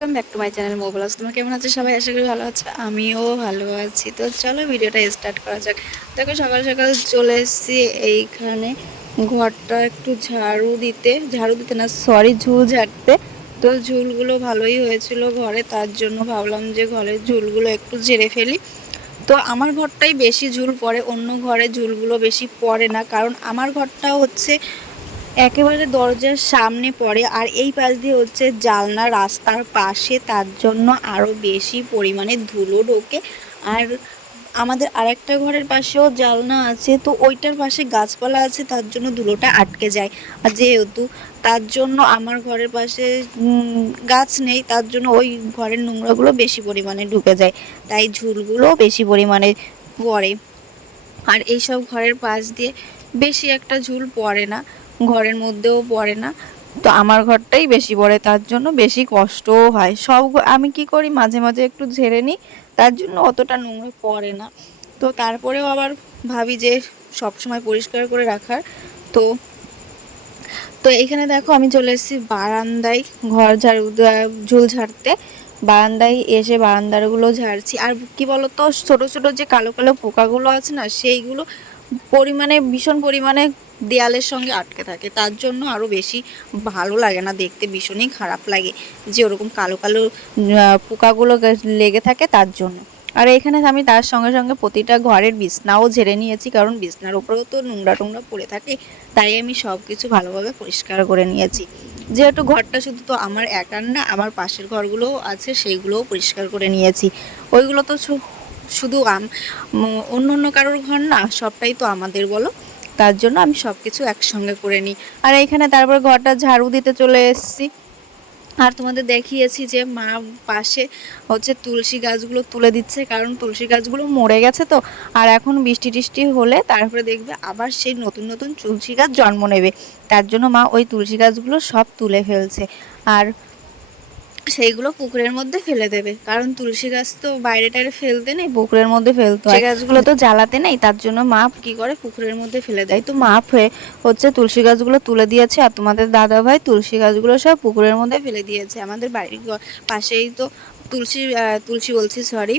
Welcome back to my channel mobile তোমার কেমন আছে? সবাই আশা করি ভালো আছে। আমিও ভালো আছি। তো চলো ভিডিওটা স্টার্ট করা যাক। দেখো, সকাল সকাল চলে এসেছি এইখানে ঘরটা একটু ঝাড়ু দিতে। ঝাড়ু দিতে না সরি ঝুল ঝাড়তে। তো ঝুলগুলো ভালোই হয়েছিল ঘরে, তার জন্য ভাবলাম যে ঘরের ঝুলগুলো একটু ঝেড়ে ফেলি। তো আমার ঘরটাই বেশি ঝুল পড়ে, অন্য ঘরে ঝুলগুলো বেশি পড়ে না। কারণ আমার ঘরটা হচ্ছে একেবারে দরজার সামনে পড়ে আর এই পাশ দিয়ে হচ্ছে জালনা রাস্তার পাশে, তার জন্য আরও বেশি পরিমাণে ধুলো ঢোকে। আর আমাদের আরেকটা ঘরের পাশেও জালনা আছে, তো ওইটার পাশে গাছপালা আছে, তার জন্য ধুলোটা আটকে যায়। আর যেহেতু তার জন্য আমার ঘরের পাশে গাছ নেই, তার জন্য ওই ঘরের নোংরাগুলো বেশি পরিমাণে ঢুকে যায়। তাই ঝুলগুলো বেশি পরিমাণে পড়ে। আর এইসব ঘরের পাশ দিয়ে বেশি একটা ঝুল পড়ে না। ঘরের মধ্যেও পড়ে না। তো আমার ঘরটাই বেশি পড়ে, তার জন্য বেশি কষ্টও হয়। সব আমি কি করি, মাঝে মাঝে একটু ঝেড়ে নিই, তার জন্য অতটা নোংরা পড়ে না। তো তারপরেও আবার ভাবি যে সব সময় পরিষ্কার করে রাখার। তো তো এখানে দেখো আমি চলে এসেছি বারান্দায় ঘর ঝাড়ু ঝুল ঝাড়তে। বারান্দায় এসে বারান্দাগুলো ঝাড়ছি। আর কি বলতো, ছোট ছোট যে কালো কালো পোকাগুলো আছে না, সেইগুলো পরিমাণে, ভীষণ পরিমাণে দেয়ালের সঙ্গে আটকে থাকে। তার জন্য আরও বেশি ভালো লাগে না, দেখতে ভীষণই খারাপ লাগে যে ওরকম কালো কালো পোকাগুলো লেগে থাকে তার জন্য। আর এখানে আমি তার সঙ্গে সঙ্গে প্রতিটা ঘরের বিছনাও ঝেড়ে নিয়েছি, কারণ বিছনার উপরেও তো নোংরা টোংরা পড়ে থাকে, তাই আমি সব কিছু ভালোভাবে পরিষ্কার করে নিয়েছি। যেহেতু ঘরটা শুধু তো আমার একার না, আমার পাশের ঘরগুলোও আছে, সেইগুলোও পরিষ্কার করে নিয়েছি। ওইগুলো তো শুধু আম অন্য অন্য কারোর ঘর না, সবটাই তো আমাদের বলো। তার জন্য আমি সব কিছু একসঙ্গে করে নিই। আর এইখানে তারপর ঘরটা ঝাড়ু দিতে চলে এসেছি। আর তোমাদের দেখিয়েছি যে মা পাশে হচ্ছে তুলসী গাছগুলো তুলে দিচ্ছে, কারণ তুলসী গাছগুলো মরে গেছে তো। আর এখন বৃষ্টি টিষ্টি হলে তারপরে দেখবে আবার সেই নতুন নতুন তুলসী গাছ জন্ম নেবে। তার জন্য মা ওই তুলসী গাছগুলো সব তুলে ফেলছে। আর সেইগুলো পুকুরের মধ্যে ফেলে দেবে। কারণ তুলসী গাছ তো বাইরে টাইরে ফেলতে নেই পুকুরের মধ্যে ফেলতে হয়। গাছগুলো তো জ্বালাতে নেই তার জন্য মা কি করে? পুকুরের মধ্যে ফেলে দেয়। তো মা হয়ে হচ্ছে তুলসী গাছগুলো তুলে দিয়েছে আর তোমাদের দাদা ভাই তুলসী গাছগুলো সব পুকুরের মধ্যে ফেলে দিয়েছে। আমাদের বাড়ির পাশেই তো তুলসী তুলসী বলছি সরি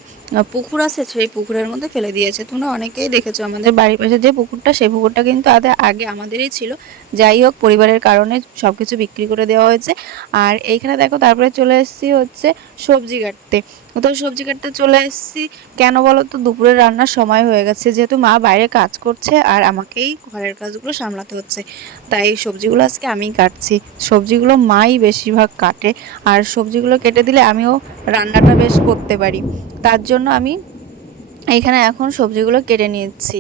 পুকুর আছে, সেই পুকুরের মধ্যে ফেলে দিয়েছে। তোমরা অনেকেই দেখেছ আমাদের বাড়ির পাশে যে পুকুরটা, সেই পুকুরটা কিন্তু আগে আগে আমাদেরই ছিল। যাই হোক, পরিবারের কারণে সব কিছু বিক্রি করে দেওয়া হয়েছে। আর এইখানে দেখো, তারপরে চলে এসেছি হচ্ছে সবজি কাটতে। তো সবজি কাটতে চলে এসেছি। কেন বলো তো, দুপুরে রান্নার সময় হয়ে গেছে। যেহেতু মা বাইরে কাজ করছে, আর আমাকেই ঘরের কাজগুলো সামলাতে হচ্ছে। তাই সবজিগুলো আজকে আমিই কাটছি। সবজিগুলো মাই বেশিরভাগ কাটে। আর সবজিগুলো কেটে দিলে আমিও রান্নাটা বেশ করতে পারি। তার জন্য আমি এইখানে এখন সবজিগুলো কেটে নিচ্ছি।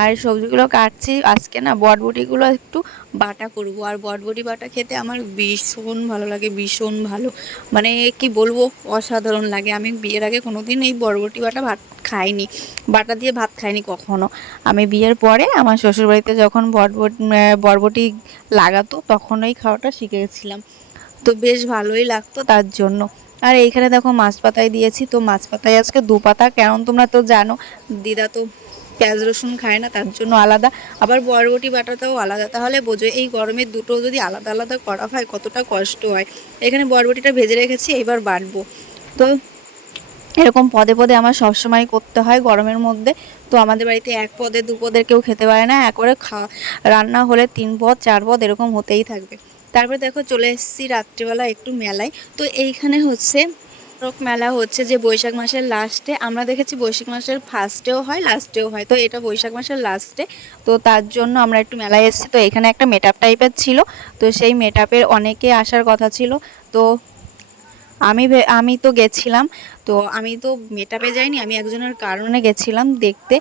আর সবজিগুলো কাটছি, আজকে না বটবটিগুলো একটু বাটা করব। আর বটবটি বাটা খেতে আমার ভীষণ ভালো লাগে, ভীষণ ভালো। মানে কি বলব, অসাধারণ লাগে। আমি বিয়ের আগে কোনোদিন এই বরবটি বাটা ভাত খাইনি। বাটা দিয়ে ভাত খাইনি কখনো। আমি বিয়ের পরে আমার শ্বশুরবাড়িতে যখন বটবট বরবটি লাগাতো, তখন ওই খাওয়াটা শিখেছিলাম। তো বেশ ভালোই লাগতো তার জন্য। আর এইখানে দেখো মাছ পাতায় দিয়েছি, তো মাছ পাতায় আজকে দু পাতা কেমন তোমরা তো জানো। দিদা তো পেঁয়াজ রসুন খায় না, তার জন্য আলাদা। আবার বরবটি বাটাটাও আলাদা। তাহলে বোঝো, এই গরমে দুটো যদি আলাদা আলাদা করা হয়, কতটা কষ্ট হয়। এখানে বরবটিটা ভেজে রেখেছি এবার বাটবো। তো এরকম পদে পদে আমার সবসময় করতে হয় গরমের মধ্যে। তো আমাদের বাড়িতে এক পদে, দু পদের কেউ খেতে পারে না। একবারে খা, রান্না হলে তিন পদ, চার পদ, এরকম হতেই থাকবে। তারপরে দেখো চলে এসেছি রাত্রিবেলা একটু মেলায়। তো এইখানে হচ্ছে রক মেলা হচ্ছে যে বৈশাখ মাসের লাস্টে আমরা দেখেছি বৈশাখ মাসের ফার্স্টেও হয় লাস্টেও হয়। তো এটা বৈশাখ মাসের লাস্টে তো তার জন্য আমরা একটু মেলায় এসেছি। তো এখানে একটা মেটআপ টাইপের ছিল। তো সেই মেটআপের অনেকে আসার কথা ছিল। তো আমি আমি তো গেছিলাম। তো আমি তো মেটাপে যাইনি, আমি একজনের কারণে গেছিলাম দেখতে।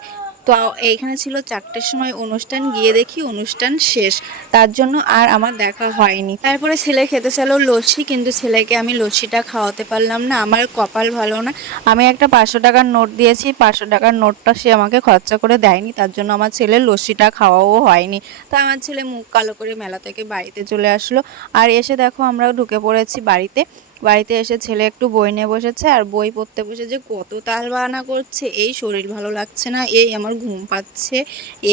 তো এইখানে ছিল চারটের সময় অনুষ্ঠান, গিয়ে দেখি অনুষ্ঠান শেষ। তার জন্য আর আমার দেখা হয়নি। তারপরে ছেলে খেতে চাইলো লস্যি, কিন্তু ছেলেকে আমি লস্যিটা খাওয়াতে পারলাম না। আমার কপাল ভালো না। আমি একটা পাঁচশো টাকার নোট দিয়েছি। পাঁচশো টাকার নোটটা সে আমাকে খরচা করে দেয়নি। তার জন্য আমার ছেলের লস্যিটা খাওয়াও হয়নি। তো আমার ছেলে মুখ কালো করে মেলা থেকে বাড়িতে চলে আসলো। আর এসে দেখো আমরা ঢুকে পড়েছি বাড়িতে। বাড়িতে এসে ছেলে একটু বই নিয়ে বসেছে আর বই পড়তে বসে যে কত তাল বাহানা করছে, এই শরীর ভালো লাগছে না, এই আমার ঘুম পাচ্ছে,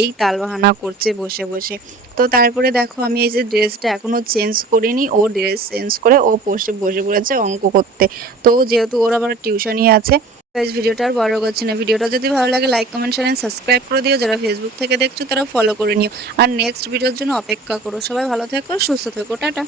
এই তাল বাহানা করছে বসে বসে। তো তারপরে দেখো আমি এই যে ড্রেসটা এখনও চেঞ্জ করিনি, ও ড্রেস চেঞ্জ করে ও বসে বসে পড়েছে অঙ্ক করতে। তো যেহেতু ওর আবার টিউশনই আছে ভিডিওটা আর বড় করছি না। ভিডিওটা যদি ভালো লাগে লাইক কমেন্ট শেয়ার সাবস্ক্রাইব করে দিও। যারা ফেসবুক থেকে দেখছ, তারা ফলো করে নিও। আর নেক্সট ভিডিওর জন্য অপেক্ষা করো। সবাই ভালো থেকো, সুস্থ থেকো, টাটা।